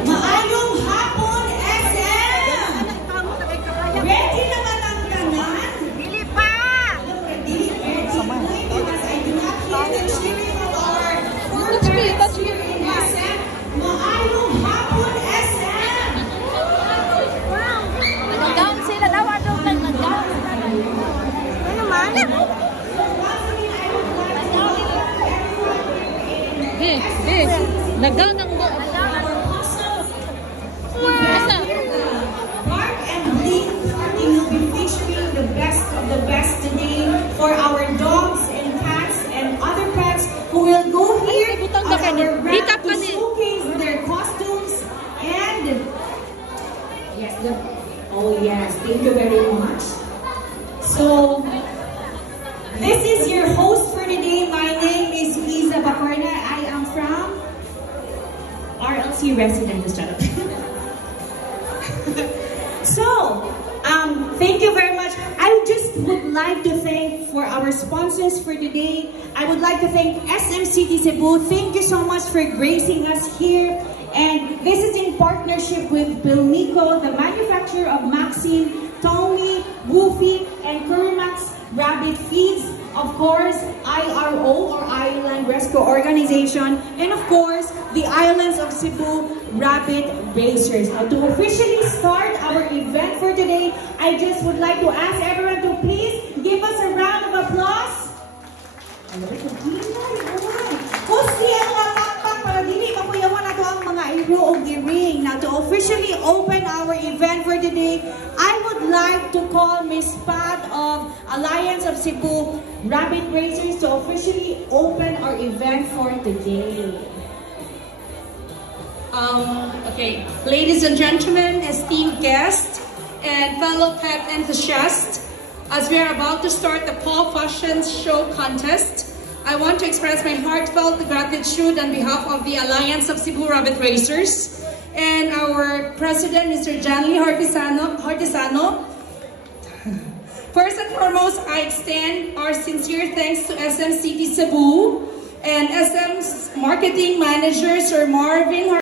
Maayong hapon, SM! Ready naman ang kanan? Dili pa! Ready? Because I do not hear the cheering of our workers here in SM. Maayong hapon, SM! Nag-down sila daw. Nag-down sila. Ano naman? Nag-down ang Park and Blink Party will be featuring the best of the best today for our dogs and cats and other pets who will go here at our ramp to showcase their costumes and yes, thank you very much. So this is your host for today. My name is Isa Bacorna. I am from RLC resident. So, thank you very much. I just would like to thank for our sponsors for today. I would like to thank SM City Cebu. Thank you so much for gracing us here. And this is in partnership with Pilmico, the manufacturer of Maxim, Tommy, Woofy, and Curmax Rabbit Feeds. Of course, IRO or Island Rescue Organization, and of course, the Islands of Cebu Rabbit Racers. Now, to officially start our event for today, I just would like to ask everyone to please give us a round of applause. Now, to officially open our event for today, I would like to call Miss Pat of Alliance of Cebu Rabbit Racers to officially open our event for today. Okay, ladies and gentlemen, esteemed guests, and fellow pet enthusiasts, as we are about to start the Paw Fashion Show contest, I want to express my heartfelt gratitude on behalf of the Alliance of Cebu Rabbit Racers and our President, Mr. Janly Hortisano. First and foremost, I extend our sincere thanks to SM City Cebu and SM's Marketing Manager, Sir Marvin